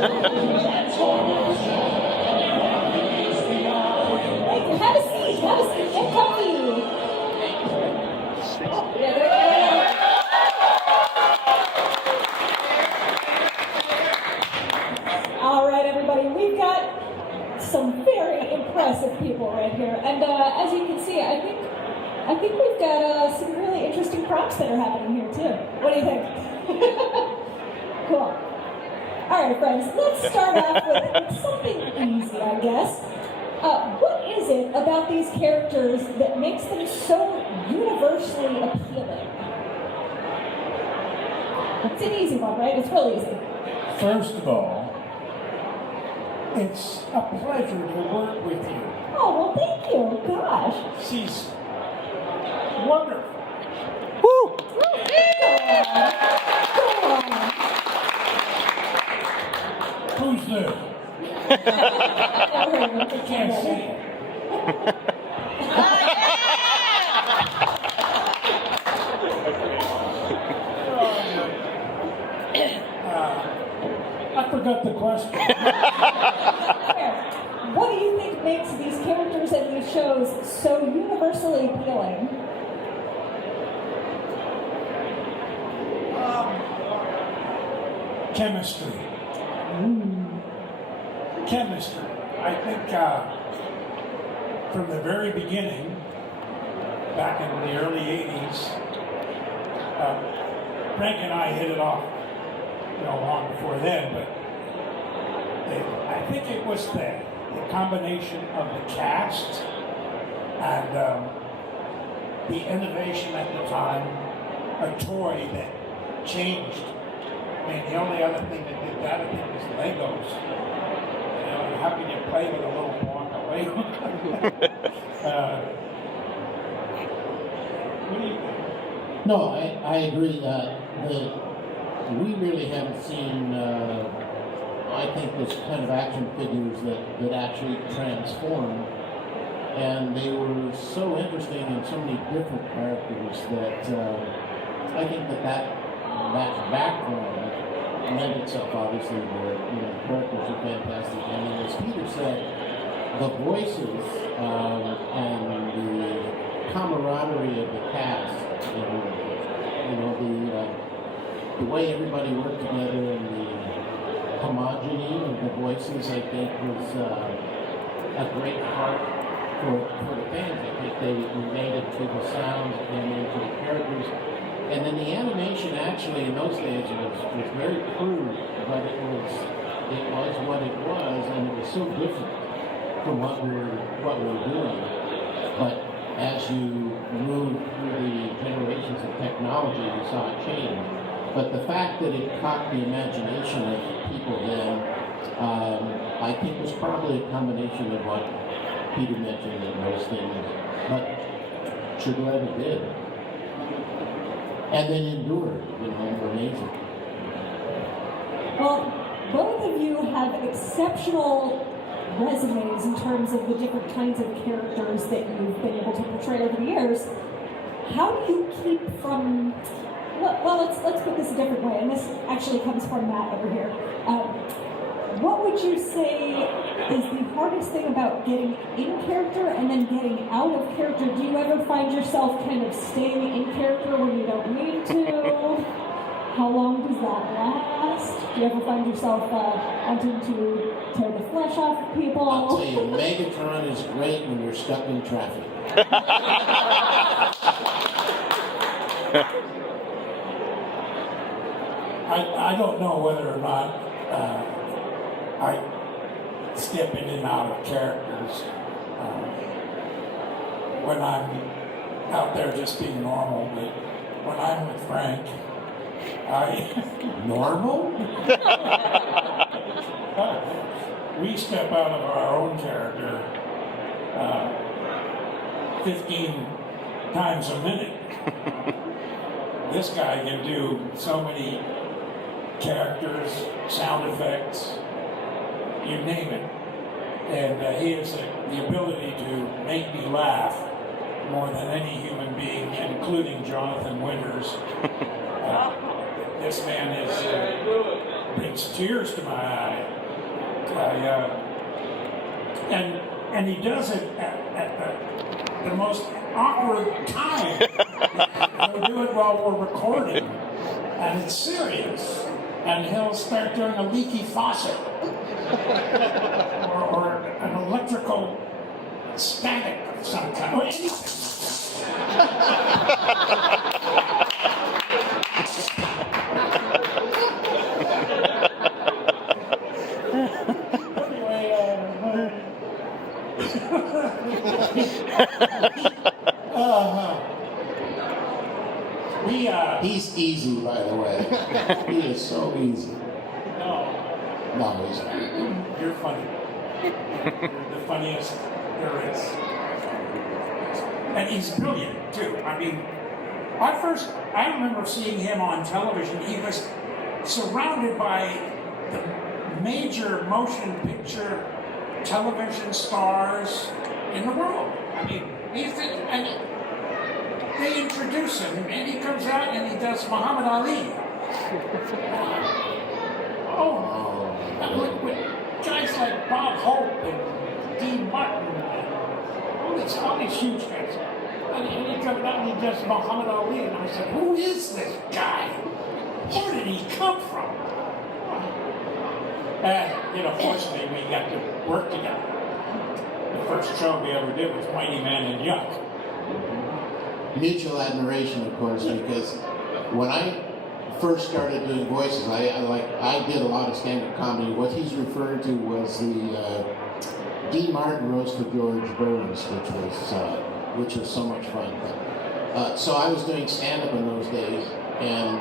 Have a seat. Get comfy. Yeah, there you go. All right, everybody. We've got some very impressive people right here, and as you can see, I think we've got some really interesting props that are happening here too. What do you think? Cool. All right, friends. Let's start off with something easy, I guess. What is it about these characters that makes them so universally appealing? It's an easy one, right? It's real easy. First of all, it's a pleasure to work with you. Oh, well, thank you. Gosh. She's wonderful. Woo! Go on. Who's this? I can't see it. I forgot the question. What do you think makes these characters and these shows so universally appealing? Chemistry. Chemistry. I think from the very beginning, back in the early 80s, Frank and I hit it off, long before then, but I think it was the combination of the cast and the innovation at the time, a toy that changed. I mean, the only other thing that did that, I think, was Legos. How can you play with a little block of Lego? What do you think? No, I agree that we really haven't seen, I think, this kind of action figures that actually transform. And they were so interesting and so many different characters that I think that background lend itself, obviously, where the characters are fantastic. And as Peter said, the voices and the camaraderie of the cast, the way everybody worked together and the homogeny of the voices, I think, was a great part for the fans. I think they related to the sounds and into the characters. And then the animation actually in those days was very crude, but it was what it was, and it was so different from what we were doing. But as you moved through the generations of technology, you saw it change. But the fact that it caught the imagination of people then, I think was probably a combination of what Peter mentioned and those things, but sure glad it did. And then endured, amazing. Well, both of you have exceptional resumes in terms of the different kinds of characters that you've been able to portray over the years. How do you keep from... Well, let's put this a different way, and this actually comes from Matt over here. What would you say is the hardest thing about getting in character and then getting out of character? Do you ever find yourself kind of staying in character when you don't need to? How long does that last? Do you ever find yourself wanting to tear the flesh off of people? I'll tell you, Megatron is great when you're stuck in traffic. I don't know whether or not I step in and out of characters when I'm out there just being normal, but when I'm with Frank, Normal? we step out of our own character 15 times a minute. This guy can do so many characters, sound effects, you name it. And he has the ability to make me laugh more than any human being, including Jonathan Winters. This man is brings tears to my eye. And he does it at the most awkward time. He'll do it while we're recording, and it's serious. And he'll start doing a leaky faucet or an electrical static of some kind. Or anything. He's easy, by the way. He is so easy. No, he's not. You're funny. You're the funniest there is. And he's brilliant, too. I mean, I remember seeing him on television. He was surrounded by the major motion picture television stars in the world. I mean, they introduce him, and he comes out and he does Muhammad Ali. With guys like Bob Hope and Dean Martin and all these huge guys. And he comes out and he does Muhammad Ali, and I said, who is this guy? Where did he come from? And, fortunately, we got to work together. The first show we ever did was Mighty Man and Yuck. Mutual admiration, of course, because when I first started doing voices, I did a lot of stand-up comedy. What he's referring to was the Dean Martin roast of George Burns, which was so much fun. So I was doing stand-up in those days, and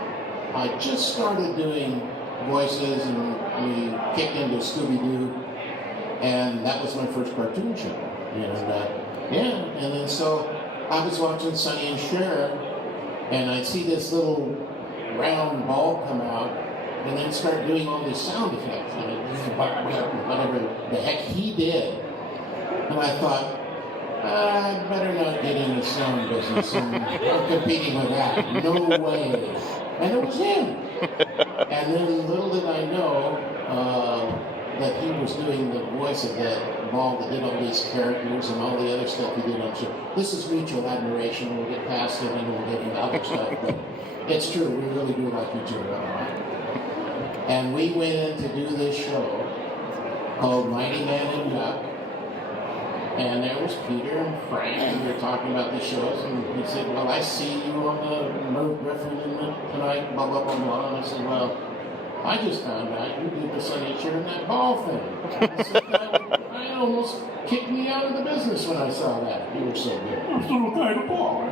I just started doing voices, and we kicked into Scooby-Doo, and that was my first cartoon show. And then so I was watching Sonny and Cher, and I'd see this little round ball come out, and then start doing all these sound effects, whatever the heck he did. And I thought, I better not get in the sound business and competing with that. No way. And it was him. And then little did I know that he was doing the voice of that ball that did all these characters and all the other stuff he did on show. This is mutual admiration. We'll get past it and we'll get into other stuff. But it's true. We really do like each other a lot. And we went in to do this show called Mighty Man and Yuck. And there was Peter and Frank, and we were talking about the shows, and he said, well, I see you on the Merv Griffin tonight, blah, blah, blah, blah. And I said, well, I just found out you did the Sonny Cher and that ball thing. I said, I almost kicked me out of the business when I saw that. You were so good. I'm still kind of ball.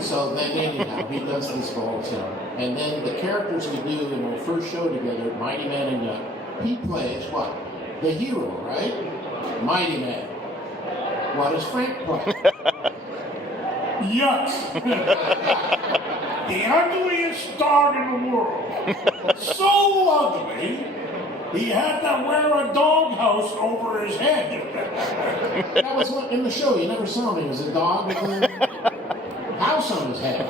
So then anyhow, he does this ball show. And then the characters we do in our first show together, Mighty Man and Yuck, he plays what? The hero, right? Mighty Man. What does Frank play? Yuck! The ugliest dog in the world. So ugly, he had to wear a doghouse over his head. That was what in the show. You never saw him. He was a dog with a house on his head.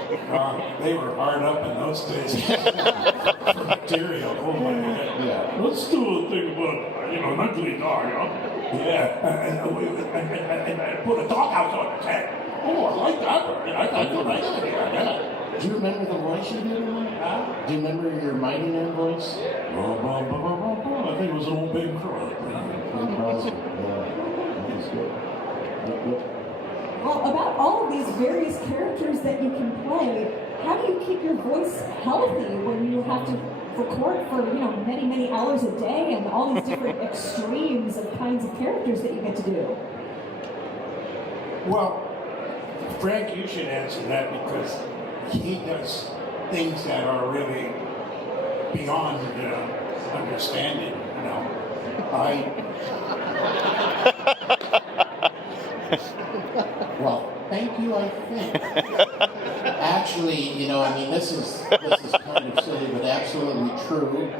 They were hard up in those days for material. Oh my God. Yeah. Let's do a thing about an ugly dog, huh? Yeah, and put a doghouse on his head. Oh, I like that. I like that. Do you remember the voice you did? Do you remember your Mighty Man voice? I think it was an old Bing Crosby. Bing Crosby. Yeah, that was good. Well, about all of these various characters that you can play, how do you keep your voice healthy when you have to record for many, many hours a day and all these different extremes of kinds of characters that you get to do? Well, Frank, you should answer that because he does things that are really beyond understanding. Well, thank you, I think. Actually, this is kind of silly, but absolutely true.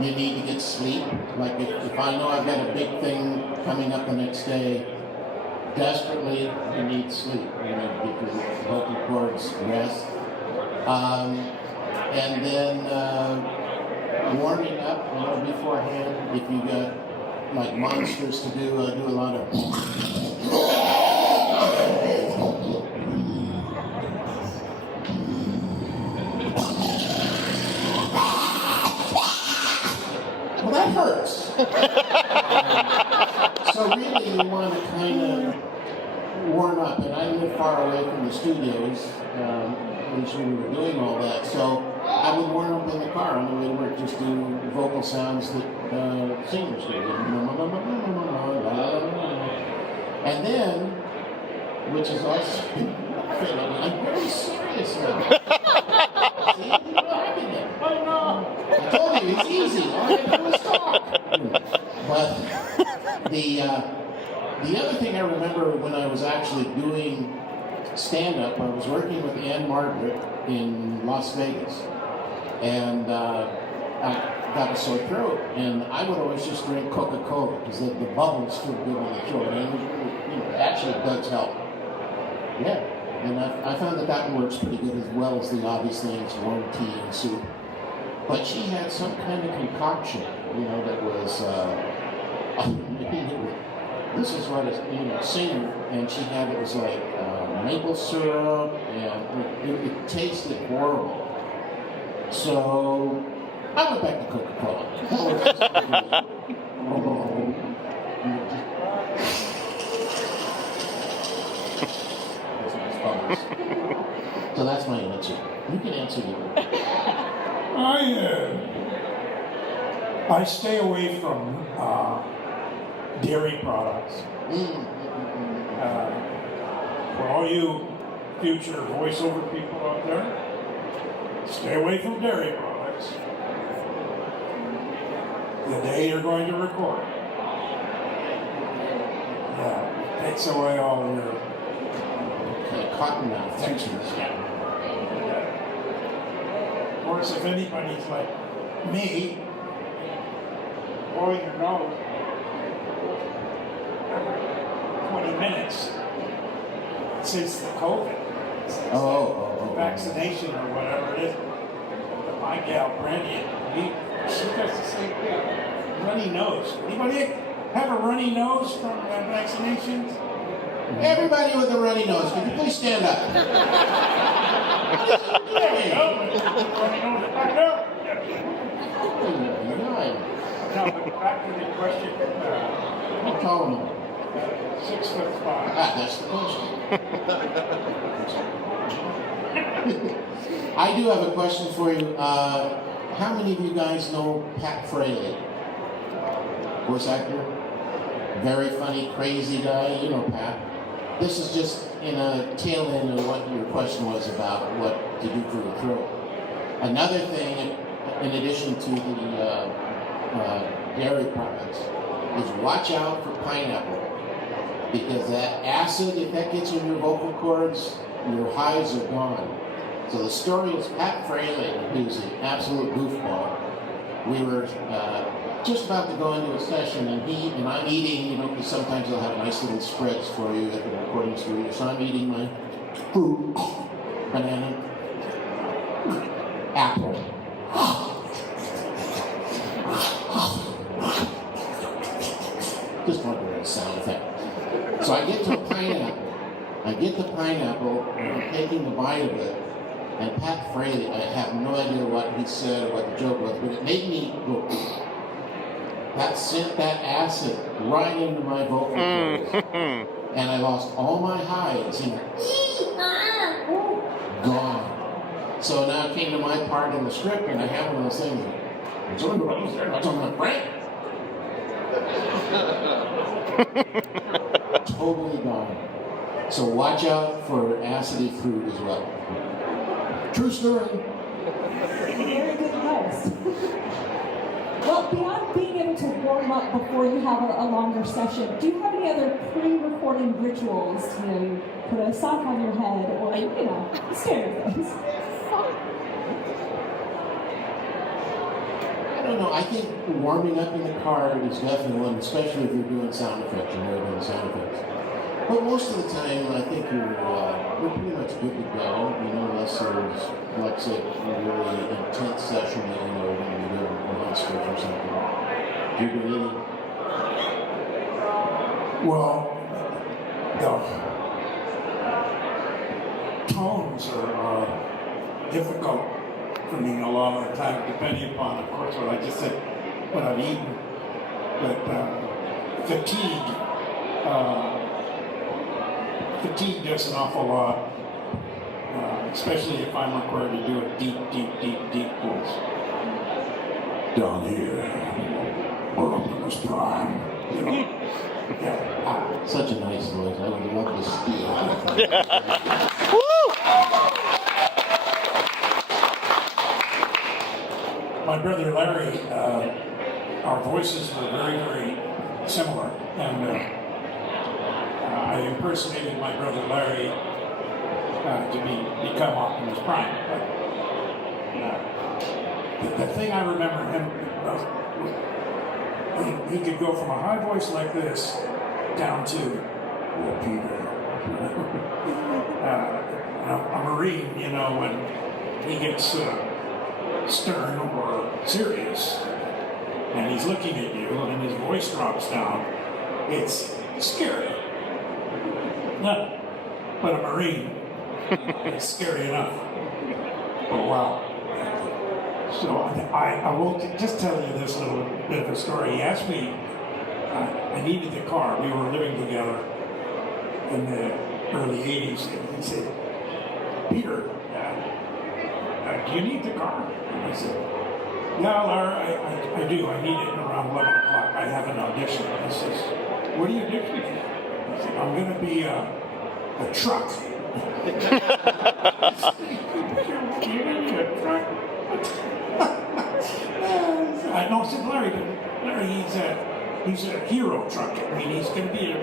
You need to get sleep. Like if I know I've got a big thing coming up the next day, desperately you need sleep. You know, to get your vocal cords rest. And then warming up, beforehand, if you got like monsters to do a lot of. Well, that hurts. So really, you want to kind of warm up, and I live far away from the studios when we were doing all that, so I would warm up in the car on the way to work, just do vocal sounds that singers do. And then, which is also, I'm very serious now. See, you're laughing at me. Oh no! I told you, it's easy. All I have to do is talk. But the other thing I remember when I was actually doing stand-up, I was working with Ann Margaret in Las Vegas, and I got a sore throat, and I would always just drink Coca-Cola because the bubbles feel good on the throat, and it actually does help. Yeah, and I found that works pretty good as well as the obvious things, warm tea and soup. But she had some kind of concoction, that was. This is what a singer, and she had it was like maple syrup, and it tasted horrible. So I went back to Coca-Cola. So that's my answer. You can answer yours. I stay away from dairy products. For all you future voiceover people out there, stay away from dairy products the day you're going to record. Yeah, it takes away all your cotton mouth textures. Of course, if anybody's like me, blowing your nose 20 minutes since the COVID, vaccination or whatever it is. My gal Brandy, she does the same thing. Runny nose. Anybody have a runny nose from vaccinations? Everybody with a runny nose, could you please stand up? There we go. Runny nose back up. Now, but back to the question. How tall am I? 6'5". That's the question. I do have a question for you. How many of you guys know Pat Fraley? Voice actor? Very funny, crazy guy. You know Pat. This is just in a tail end of what your question was about, what to do for the throat. Another thing, in addition to the dairy products, is watch out for pineapple. Because that acid, if that gets in your vocal cords, your highs are gone. So the story is Pat Fraley, who's an absolute goofball. We were just about to go into a session, and I'm eating, because sometimes they'll have nice little spreads for you at the recording studio. So I'm eating my fruit, banana, apple. Just wanted a sound effect. So I get to a pineapple. And I'm taking a bite of it. And Pat Fraley, I have no idea what he said or what the joke was, but it made me go. That sent that acid right into my vocal cords. And I lost all my highs. Gone. So now it came to my part in the script, and I have one of those things. Totally gone. So watch out for acidy food as well. True story. Very good advice. Well, beyond being able to warm up before you have a longer session, do you have any other pre-recording rituals? You put a sock on your head, or standard things. I don't know. I think warming up in the car is definitely one, especially if you're doing sound effects and you're doing sound effects. Well, most of the time, I think we're pretty much good to go. You know, unless there's, like I said, a really intense session, you know, when you go to monsters or something. Do you really? Well, the tones are difficult for me a lot of the time, depending upon, of course, what I just said, what I've eaten. But fatigue. Fatigue does an awful lot, especially if I'm required to do a deep voice. Down here, we're Optimus Prime. You know? Yeah. Such a nice voice. I would love to steal. My brother Larry, our voices were very, very similar, and I impersonated my brother Larry to become Optimus Prime. But the thing I remember him was he could go from a high voice like this down to Peter. A Marine, you know, when he gets stern or serious, and he's looking at you, and his voice drops down, it's scary. No, but a Marine is scary enough. Oh, wow. So I will just tell you this little bit of a story. He asked me, I needed the car. We were living together in the early 80s. And he said, Peter, do you need the car? And I said, yeah, Larry, I do. I need it around 11 o'clock. I have an audition. He says, what are you auditioning for? I said, I'm going to be a truck. You're going to be a truck? I know, I said, Larry, he's a hero truck. I mean, he's going to be a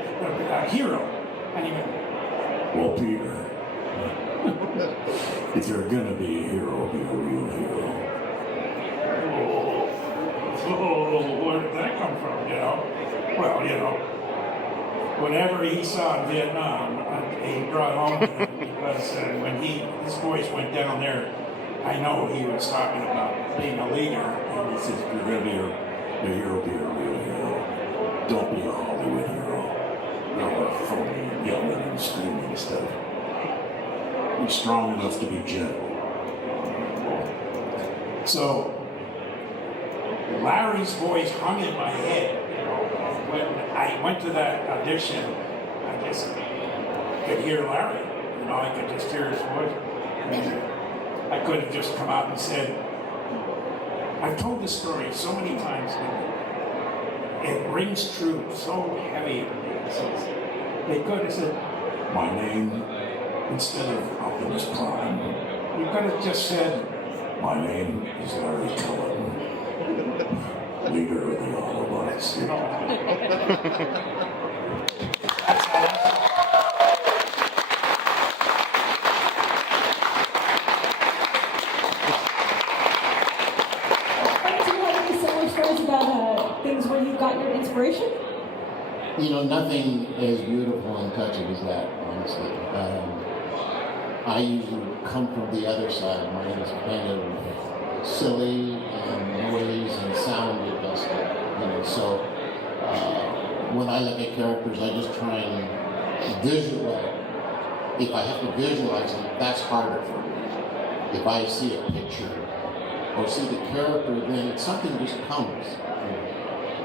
hero. And he went, well, Peter, if you're going to be a hero, be a real hero. Oh, where did that come from, you know? Well, you know, whatever he saw in Vietnam, he brought home with him because when his voice went down there, I know he was talking about being a leader. And he says, if you're going to be a hero, be a real hero. Don't be a Hollywood hero. Not a phony yelling and screaming and stuff. Be strong enough to be gentle. So, Larry's voice hung in my head. You know, when I went to that audition, I just could hear Larry. You know, I could just hear his voice. I could have just come out and said, I've told this story so many times, and it rings true so heavy. So they could have said, my name, instead of Optimus Prime. You could have just said, my name is Larry Cullen, leader of the Autobots. You know. Things where you got your inspiration? You know, nothing as beautiful and touching as that, honestly. I usually come from the other side. Mine is kind of silly and noise and sound industrial, you know. So when I look at characters, I just try and visualize. If I have to visualize them, that's harder for me. If I see a picture or see the character, then something just comes.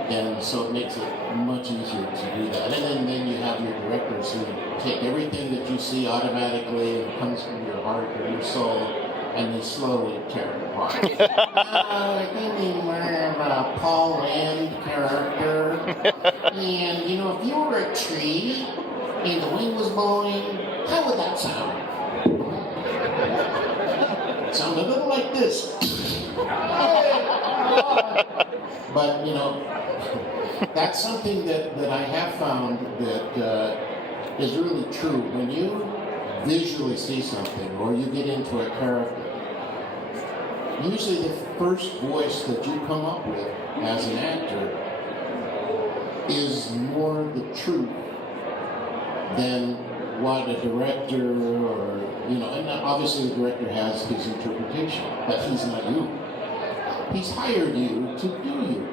And so it makes it much easier to do that. And then you have your directors who take everything that you see automatically and comes from your heart or your soul, and they slowly tear it apart. I think you more of a Paul Rand character. And, you know, if you were a tree and the wind was blowing, how would that sound? It sounded a little like this. But, you know, that's something that I have found that is really true. When you visually see something or you get into a character, usually the first voice that you come up with as an actor is more the truth than what a director or, you know, and obviously the director has his interpretation, but he's not you. He's hired you to do you,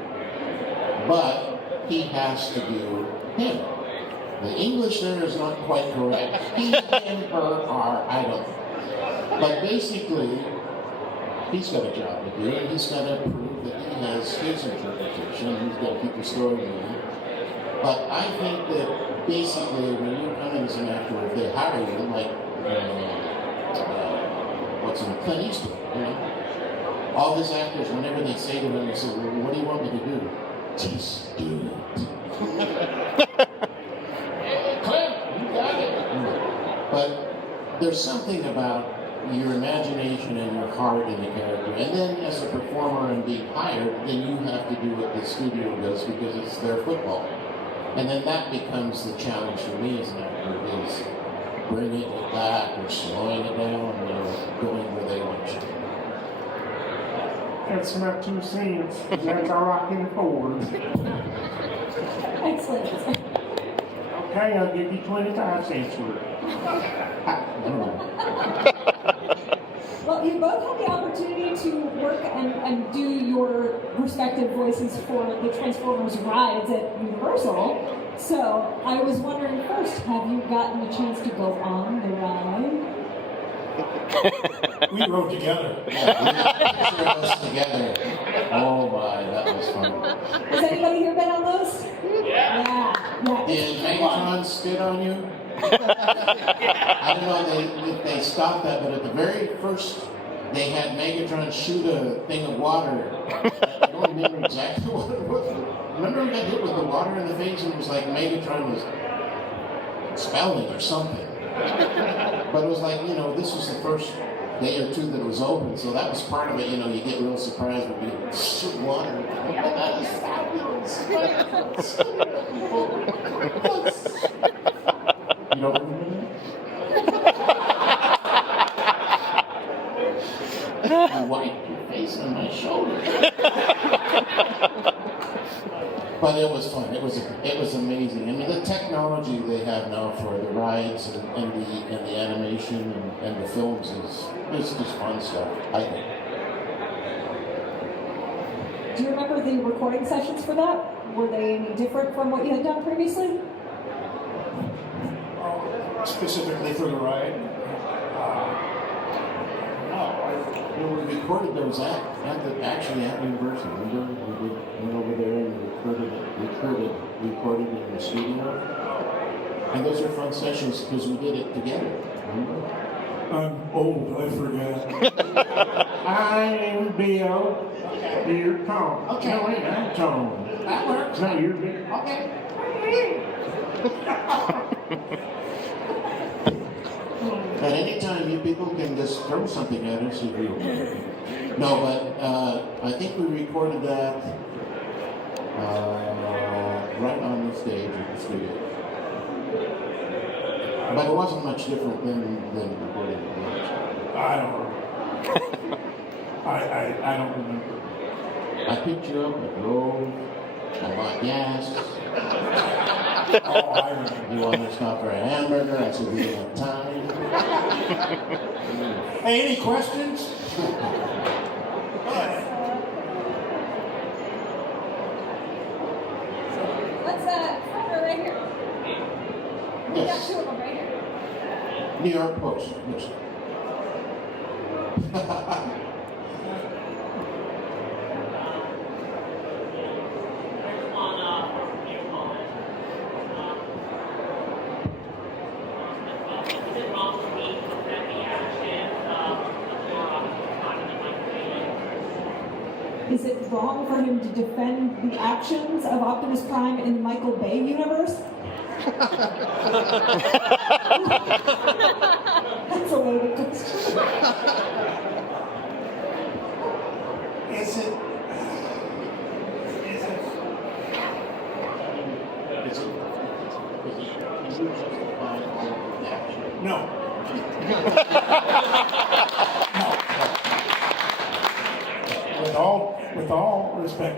but he has to do him. The English there is not quite correct. He, him, her, are, I don't know. But basically, he's got a job to do, and he's got to prove that he has his interpretation. He's got to keep the story moving. But I think that basically, when you come in as an actor, if they hire you, like, what's in Clint Eastwood, you know? All his actors, whenever they say to him, they say, well, what do you want me to do? Just do it. Clint, you got it. But there's something about your imagination and your heart in the character, and then as a performer and being hired, then you have to do what the studio does because it's their football. And then that becomes the challenge for me as an actor, is bringing it back or slowing it down or going where they want you. That's my 2 cents. That's all I can afford. Excellent. Okay, I'll give you 25 cents for it. Well, you both had the opportunity to work and do your respective voices for the Transformers rides at Universal. So I was wondering first, have you gotten a chance to go on the ride? We rode together. Yeah, we picture us together. Oh my, that was fun. Has anybody here been on those? Yeah. Did Megatron spit on you? I don't know if they stopped that, but at the very first, they had Megatron shoot a thing of water. I don't remember exactly what it was. Remember he got hit with the water in the face and it was like Megatron was expelling or something. But it was like, you know, this was the first day or 2 that it was open, so that was part of it. You know, you get real surprised when you shoot water. That is fabulous. You don't remember that? You wiped your face on my shoulder. But it was fun. It was amazing. I mean, the technology they have now for the rides and the animation and the films is just fun stuff, I think. Do you remember the recording sessions for that? Were they any different from what you had done previously? Specifically for the ride. Well, we recorded those actually at Universal. We went over there and recorded in the studio. And those are fun sessions because we did it together. Remember? I'm old, I forget. I am Bill. You're Tom. Okay. No, wait, I'm Tom. That works. No, you're Bill. Okay. At any time, you people can just throw something at us if you want. No, but I think we recorded that right on the stage at the studio. But it wasn't much different than recording it. I don't know. I don't remember. I picked you up at Grove. I bought gas. Oh, I remember. You wanted to stop for a hamburger? I said we didn't have time. Hey, any questions? Let's front row right here. We got Yes. 2 of them right here. New York Post. Yes. Is it wrong for him to defend the actions of Optimus Prime in the Michael Bay universe? That's a loaded question. Is it? No. With all respect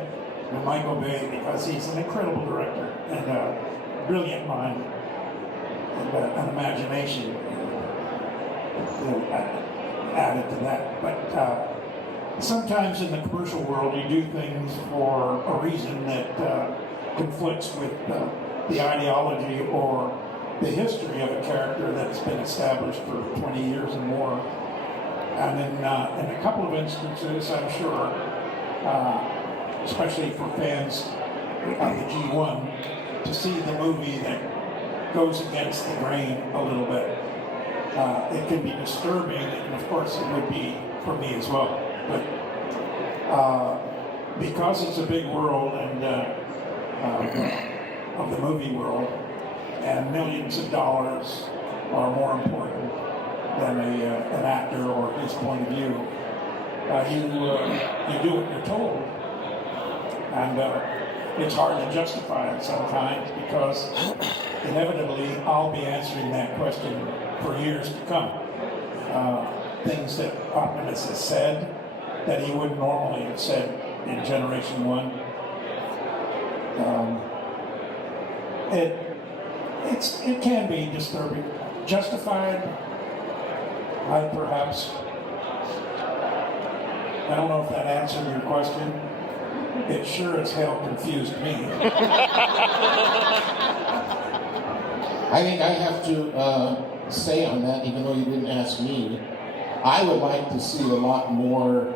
to Michael Bay, because he's an incredible director and a brilliant mind, and an imagination added to that. But sometimes in the commercial world, you do things for a reason that conflicts with the ideology or the history of a character that's been established for 20 years and more. And in a couple of instances, I'm sure, especially for fans of the G1, to see the movie that goes against the grain a little bit, it can be disturbing, and of course it would be for me as well. But because it's a big world and of the movie world, and millions of dollars are more important than an actor or his point of view, you do what you're told, and it's hard to justify it sometimes because inevitably I'll be answering that question for years to come. Things that Optimus has said that he wouldn't normally have said in Generation 1. It can be disturbing. Justified, perhaps. I don't know if that answered your question. It sure as hell confused me. I think I have to say on that, even though you didn't ask me, I would like to see a lot more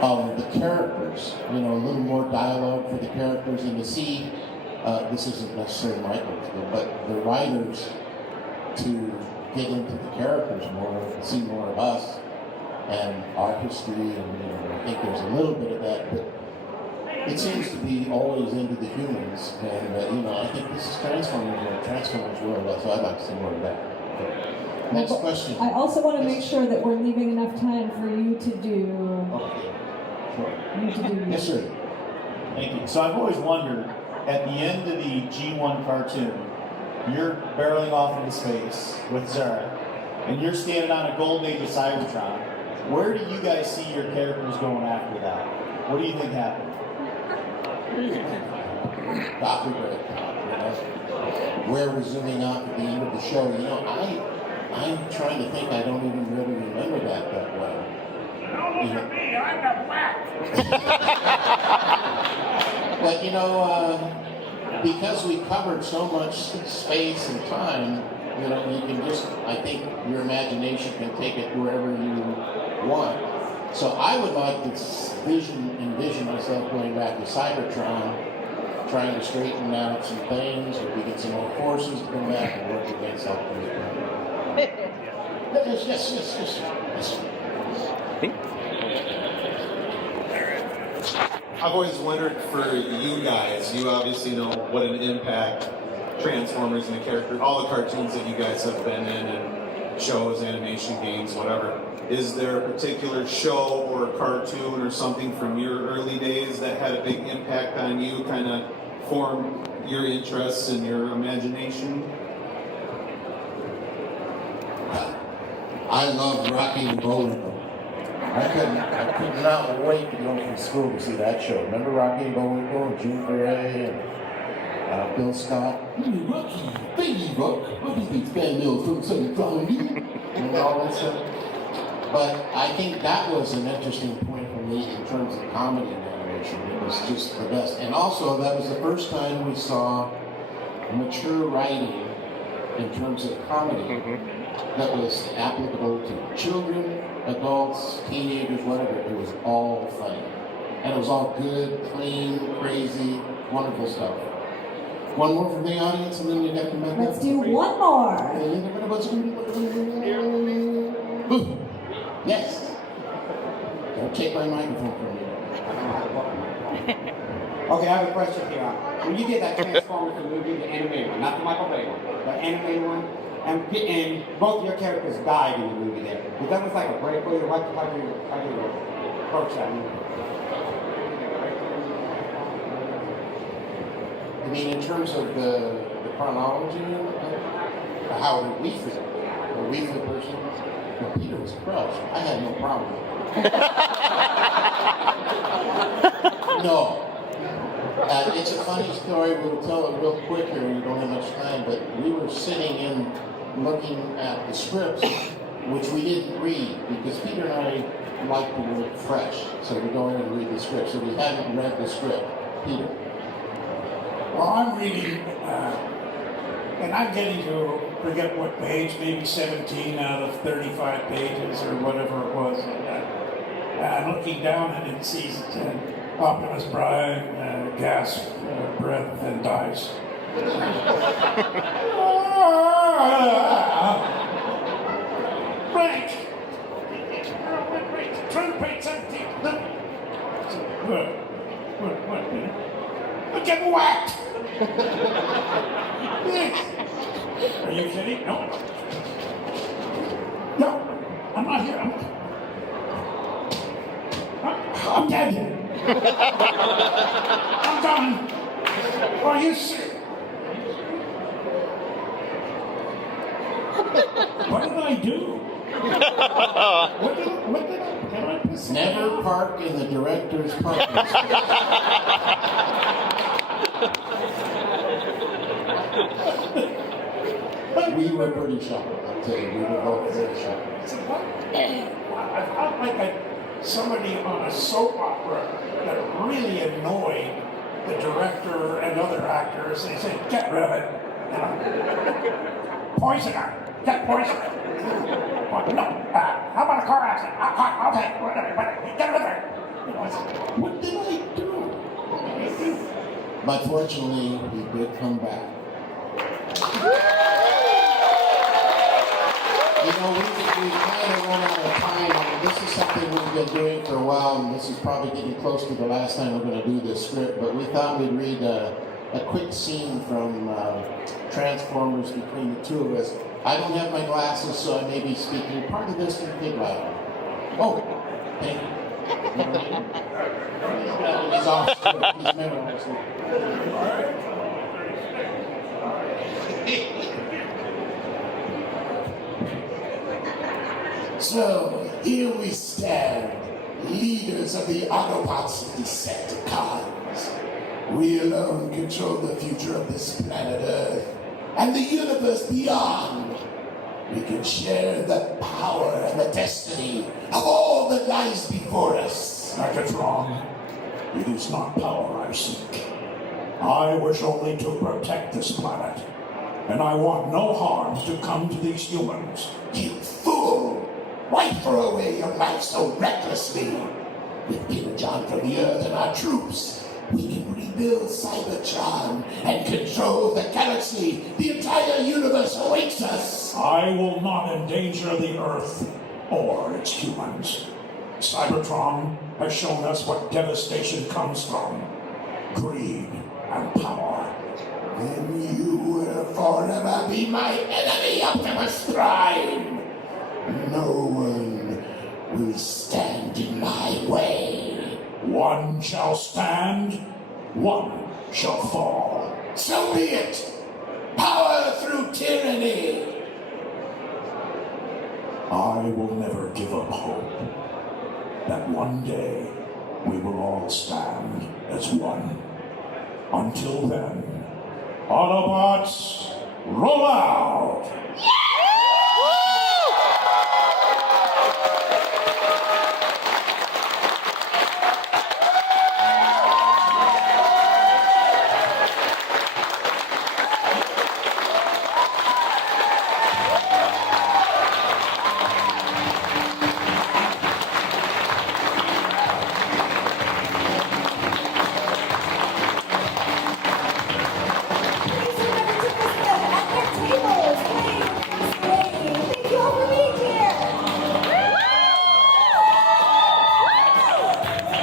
of the characters, a little more dialogue for the characters, and to see, this isn't necessarily Michael's, but the writers to get into the characters more, see more of us and our history, and I think there's a little bit of that, but it seems to be always into the humans, and I think this is Transformers world, so I'd like to see more of that. But next question. I also want to make sure that we're leaving enough time for you to do. Okay. Sure. You to do. Yes, sir. Thank you. So I've always wondered, at the end of the G1 cartoon, you're barreling off into space with Zara, and you're standing on a golden age of Cybertron. Where do you guys see your characters going after that? What do you think happened? Dr. Greg, where we're zooming out at the end of the show, I'm trying to think. I don't even really remember that well. Don't look at me, I'm the black. But because we covered so much space and time, you can just, I think your imagination can take it wherever you want. So I would like to envision myself going back to Cybertron, trying to straighten out some things, or we get some more forces to come back and work against Optimus Prime. Yes. I've always wondered for you guys, you obviously know what an impact Transformers and the character, all the cartoons that you guys have been in, and shows, animation, games, whatever. Is there a particular show or cartoon or something from your early days that had a big impact on you, kind of formed your interests and your imagination? I loved Rocky and Bullwinkle. I could not wait to go from school to see that show. Remember Rocky and Bullwinkle and June Foray and Bill Scott? Rocky, baby Rock, Rocky thinks bad news from Southern California. And all that stuff. But I think that was an interesting point for me in terms of comedy and animation. It was just the best. And also, that was the first time we saw mature writing in terms of comedy that was applicable to children, adults, teenagers, whatever. It was all funny. And it was all good, clean, crazy, wonderful stuff. One more from the audience, and then you got to come back up. Let's do one more. Yes. Don't take my microphone from me. Okay, I have a question here. When you did that Transformers movie, the animated one, not the Michael Bay one, the animated one, and both of your characters died in the movie there. Was that like a breakaway? How do you approach that movie? I mean, in terms of the chronology, how did we feel? Were we the person? Well, Peter was crushed. I had no problem with it. No. It's a funny story. We'll tell it real quick here. We don't have much time, but we were sitting in looking at the scripts, which we didn't read because Peter and I like to work fresh. So we go in and read the script. So we haven't read the script. Peter. Well, I'm reading, and I'm getting to forget what page, maybe 17 out of 35 pages or whatever it was. And I'm looking down and it sees Optimus Prime gasp, breath, and dies. Right! Turn page 17. What? I'm getting whacked! Are you kidding? No. No, I'm not here. I'm dead. I'm done. Are you serious? What did I do? What did I piss him Never off? park in the director's parking space. We were pretty shocked. I'll tell you, we were both very shocked. I felt like somebody on a soap opera that really annoyed the director and other actors. They said, "Get rid of it. Poisoner. Get poisoner." No. How about a car accident? Okay, whatever. Get rid of it. What did I do? But fortunately, he did come back. You know, we kind of run out of time. I mean, this is something we've been doing for a while, and this is probably getting close to the last time we're going to do this script, but we thought we'd read a quick scene from Transformers between the two of us. I don't have my glasses, so I may be speaking part of this in big loud. Oh, thank you. He's off script. He's memorizing. So, here we stand, leaders of the Autobots and Decepticons. We alone control the future of this planet Earth and the universe beyond. We can share the power and the destiny of all that lies before us. Megatron, it is not power I seek. I wish only to protect this planet, and I want no harm to come to these humans. You fool! Why throw away your life so recklessly? With Peter John from the Earth and our troops, we can rebuild Cybertron and control the galaxy. The entire universe awaits us. I will not endanger the Earth or its humans. Cybertron has shown us what devastation comes from. Greed and power. Then you will forever be my enemy, Optimus Prime. No one will stand in my way. One shall stand, one shall fall. So be it. Power through tyranny. I will never give up hope that one day we will all stand as one. Until then, Autobots, roll out!